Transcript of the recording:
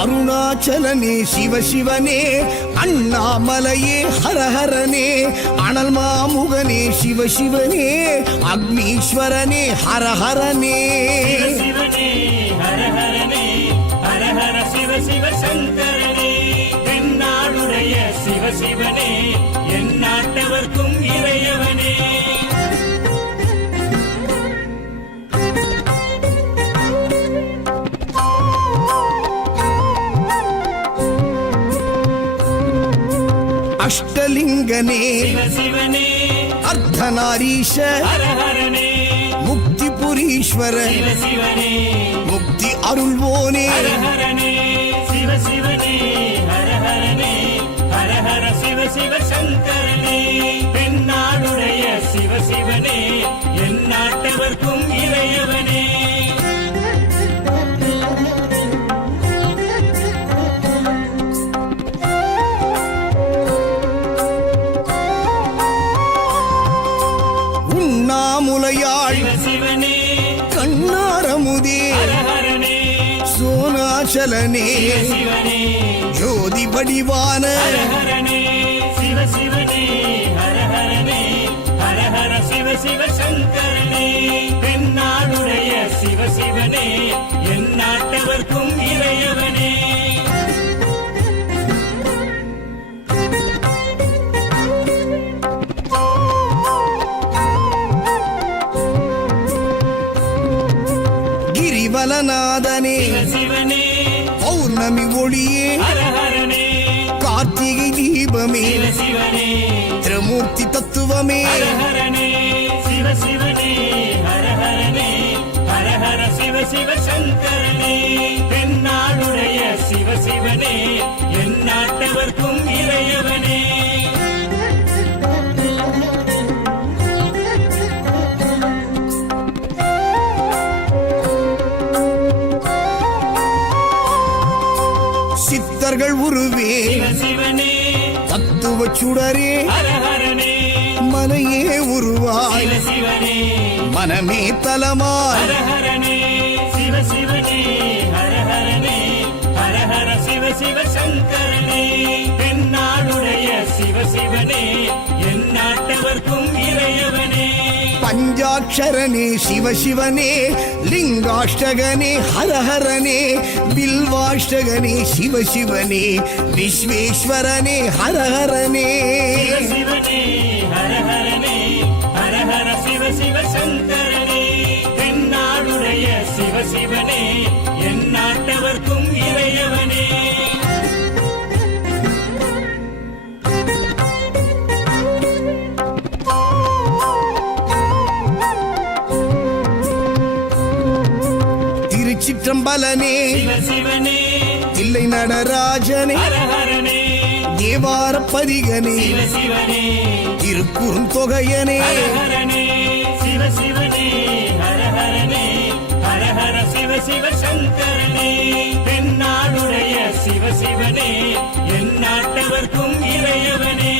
அருணாச்சலனே சிவசிவனே, அண்ணாமலையே ஹரஹரனே, அனல் மாமுகனே சிவசிவனே, அக்னீஸ்வரனே ஹரஹரனே. சிவசிவனே ஹரஹரனே, ஹரஹர சிவ சிவ சங்கரனே, தென்னாடுடைய சிவசிவனே, என் நாட்டவர்க்கும் இறையவனே. அஷ்டலிங்கனே சிவசிவனே, அர்த்தநாரீஷ ஹரஹரனே, முக்திபுரீஸ்வர சிவசிவனே, முக்தி அருள்வோனே. ஹரஹரனே சிவசிவனே, ஹரஹரனே, ஹரஹர சிவ சிவ சங்கரனே, தென்னாடுடைய சிவசிவனே, என் நாட்டவர்க்கும் இறையவனே. உண்ணாமுலையாள் சிவசிவனே, கண்ணாரமுதே ஹரஹரனே, சோனாச்சலனே சிவசிவனே, ஜோதி வடிவான ஹரஹரனே சிவசிவனே, ஹரஹரனே, ஹரஹர சிவ சிவ சங்கரனே, தென்னாடுடைய சிவசிவனே, என் நாட்டவர்க்கும் இறையவனே. கிரிவலநாதனே சிவசிவனே, பௌர்ணமி ஒளியே ஹரஹரனே, கார்த்திகை தீபமே சிவசிவனே, திரமூர்த்தி தத்துவமே. ஹரஹரனே சிவசிவனே, ஹரஹரனே, ஹரஹர சிவ சிவ சங்கரனே, தென்னாடுடைய சிவசிவனே, என் நாட்டவர்க்கும் இறையவனே. சித்தர்கள் உருவே சிவசிவனே, தத்துவ சுடரே ஹரஹரனே, மனையே உருவாய் சிவசிவனே, மனமே தலமாய். ஹரஹரனே சிவசிவனே, ஹரஹரனே, ஹரஹர சிவ சிவ சங்கரனே, தென்னாடுடைய சிவசிவனே, என் நாட்டவர்க்கும் இறையவனே. பஞ்சாட்சரனே சிவசிவனே, லிங்காஷ்டகனே ஹரஹரனே, பில்வாஷ்டகனே சிவசிவனே, விஸ்வேஸ்வரனே ஹரஹரனே. சிவசிவனே, ஹரஹரனே, ஹரஹர சிவ சிவ சங்கரனே, தென்னாடுடைய சிவசிவனே, என் நாட்டவர்க்கும் இறையவனே. திருச்சிற்றம்பலனே சிவசிவனே, தில்லை நடராஜனே, ஹரஹரனே, தேவார பதிகனே, சிவசிவனே, திருக்குறுந்தொகையனே. ஹரஹரனே சிவசிவனே, ஹரஹரனே, ஹரஹர சிவ சிவ சங்கரனே, தென்னாடுடைய சிவசிவனே, என் நாட்டவர்க்கும் இறையவனே.